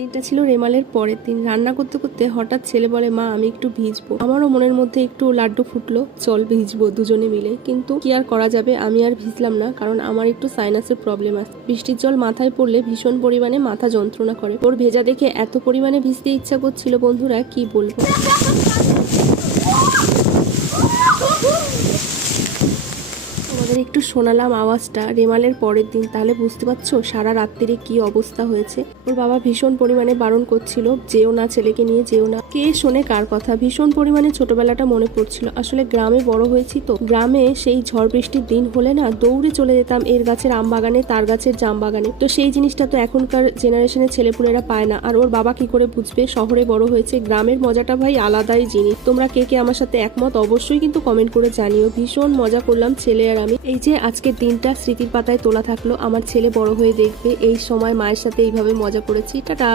দিনটা ছিল রেমালের পরের দিন। রান্না করতে করতে হঠাৎ ছেলে বলে, মা আমি একটু ভিজবো। আমারও মনের মধ্যে একটু লাড্ডু ফুটলো, চল ভিজবো দুজনে মিলে। কিন্তু কি আর করা যাবে, আমি আর ভিজলাম না, কারণ আমার একটু সাইনাসের প্রবলেম আছে। বৃষ্টির জল মাথায় পড়লে ভীষণ পরিমাণে মাথা যন্ত্রণা করে। ওর ভেজা দেখে এত পরিমাণে ভিজতে ইচ্ছা করছিল বন্ধুরা, কি বলবো। আমাদের একটু শোনালাম আওয়াজটা রেমালের পরের দিন, তাহলে বুঝতে পারছো সারা রাত্রিরে কি অবস্থা হয়েছে। ওর বাবা ভীষণ পরিমাণে বারণ করছিল, যেও না, ছেলেকে নিয়ে যেও না। কে শোনে কার কথা। ভীষণ পরিমাণে ছোটবেলাটা মনে পড়ছিল। আসলে গ্রামে বড় হয়েছি তো, গ্রামে সেই ঝড় বৃষ্টির দিন হলে না দৌড়ে চলে যেতাম এর গাছের আম বাগানে, তার গাছের জাম বাগানে। তো সেই জিনিসটা তো এখনকার জেনারেশনের ছেলেপুলেরা পায় না। আর ওর বাবা কি করে বুঝবে, শহরে বড় হয়েছে। গ্রামের মজাটা ভাই আলাদাই জিনিস। তোমরা কে কে আমার সাথে একমত অবশ্যই কিন্তু কমেন্ট করে জানিও। ভীষণ মজা করলাম ছেলে আর আমি। এই যে আজকের দিনটা স্মৃতির পাতায় তোলা থাকলো, আমার ছেলে বড় হয়ে দেখবে এই সময় মায়ের সাথে এইভাবে মজা করেছি। টাটা।